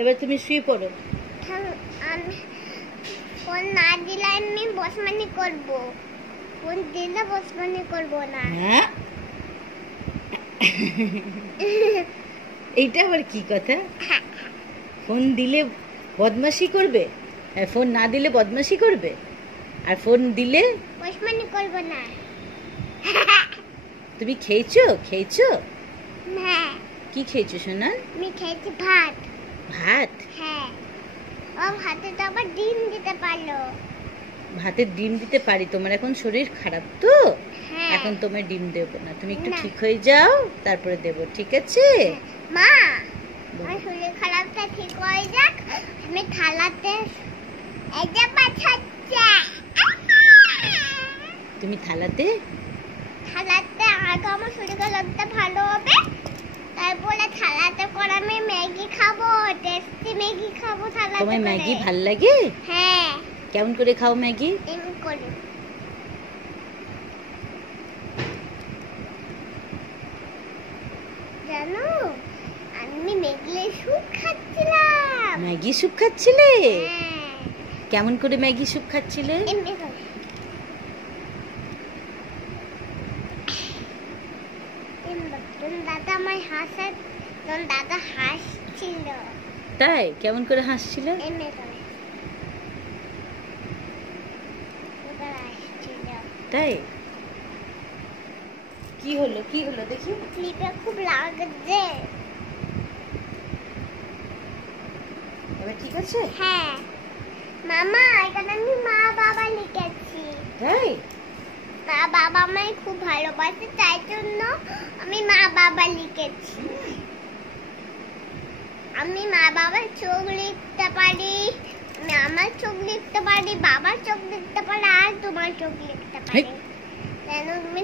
এবার তুমি শুয়ে পড়ো। ফোন না দিলে আমি বসমানি করব, ফোন দিলে বসমানি করব না। হ্যাঁ এইটা আবার কি কথা? ফোন দিলে বদমাশি করবে, আর ফোন না দিলে বদমাশি করবে, আর ফোন দিলে বসমানি করব না। তুমি খেয়েছো? হ্যাঁ। কি খেয়েছো সোনা? আমি খেয়েছি ভাত। ভাত? হ্যাঁ। ও ভাতে তো আবার ডিম দিতে পারলো। ভাতের ডিম দিতে পারি। তোমার এখন শরীর খারাপ তো, হ্যাঁ। এখন তোমার ডিম দেবো না, তুমি একটু ঠিক হয়ে যাও তারপরে দেবো, ঠিক আছে? মা, আমার শরীর খারাপটা ঠিক হয়ে যাক, আমি থালাতে এই যে পাঠাচ্ছি। তুমি থালাতে আগে আমার শরীর খারাপটা ভালো হবে, তারপরে থালাতে করে আমি ম্যাগি খাবো, টেস্টি ম্যাগি খাবো থালাতে। তোমার ম্যাগি ভাল লাগে? হ্যাঁ। কেমন করে খাও ম্যাগি? এমনি করে। জানো, আমি ম্যাগি স্যুপ খাচ্ছিলাম। ম্যাগি স্যুপ খাচ্ছিলে? হ্যাঁ। কেমন করে ম্যাগি স্যুপ খাচ্ছিলে? এমনি করে। দাদা হাসছিল। তাই? কেমন করে হাসছিল? এমনি করে। তাই? কি হলো দেখি? ক্লিপে খুব লাগছে। এবার ঠিক আছে? হ্যাঁ মামা, এখানে আমি মা বাবা লিখেছি। তাই? মা বাবা আমায় খুব ভালোবাসে, তাই জন্য আমি মা বাবা লিখেছি। আমি মা বাবার চোখ লিখতে পারি, আমি আমার চোখ লিখতে পারি, বাবার চোখ লিখতে পারি, আর তোমার চোখ লিখতে পারি, যেন তুমি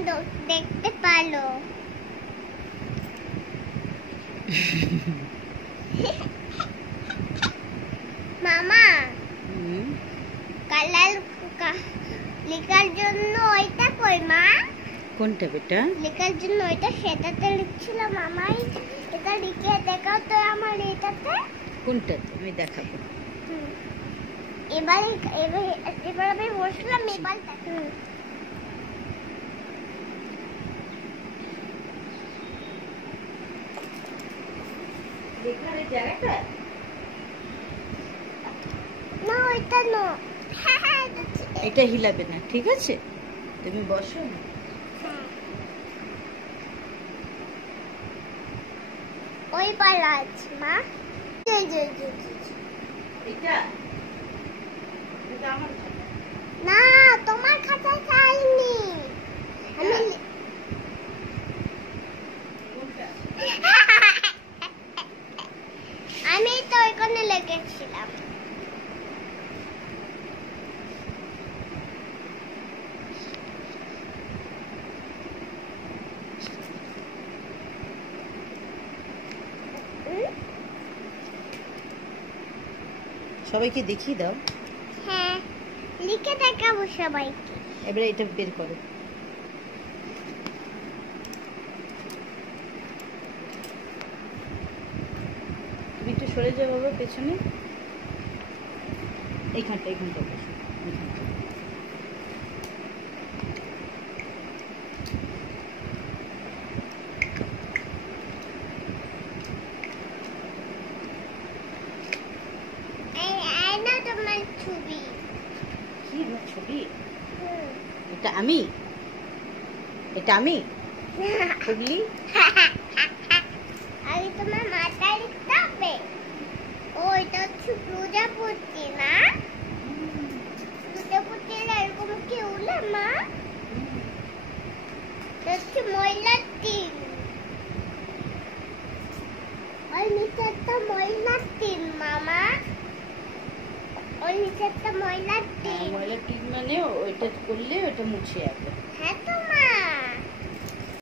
দেখতে পারো। মামা, কালার লেখার জন্য ওইটা কই মা? কোনটা বেটা? লেখার জন্য ওইটা সেটাতে লিখছিলাম মামাই, এটা লিখে দেখাও তো আমার এটাতে। কোনটাতে? আমি দেখাবো। এবার আমি বসলাম, এবার না, ওইটা না, এটা হিলাবে না, ঠিক আছে? তুমি বসো। ওই পালা আছে মা। এটা আমার না, তোমার খাতা চাইনি আমি। আমি তো ওইখানে লেগেছিলাম। সবাইকে দেখিয়ে দাও। হ্যাঁ, লিখে দেখাবো সবাইকে। এবারে এটা বের করো। তুমি একটু সরে যাও বাবা পেছনে, এইখানটা বসো, এইখানটা। ছবি কি ছবি? এটা আমি বুঝলি? আরে তোমার মাথায় লিখতে হবে। ওইটা হচ্ছে প্রজাপতি না? প্রজাপতি এরকম কি উড়ে মা? হচ্ছে ময়লার টিন। ওই নিচে একটা ময়লার টিন মামা, ওই নিচে একটা ময়লার টিন। ময়লার টিন মানে ওইটা করলে ওটা মুছে যাবে।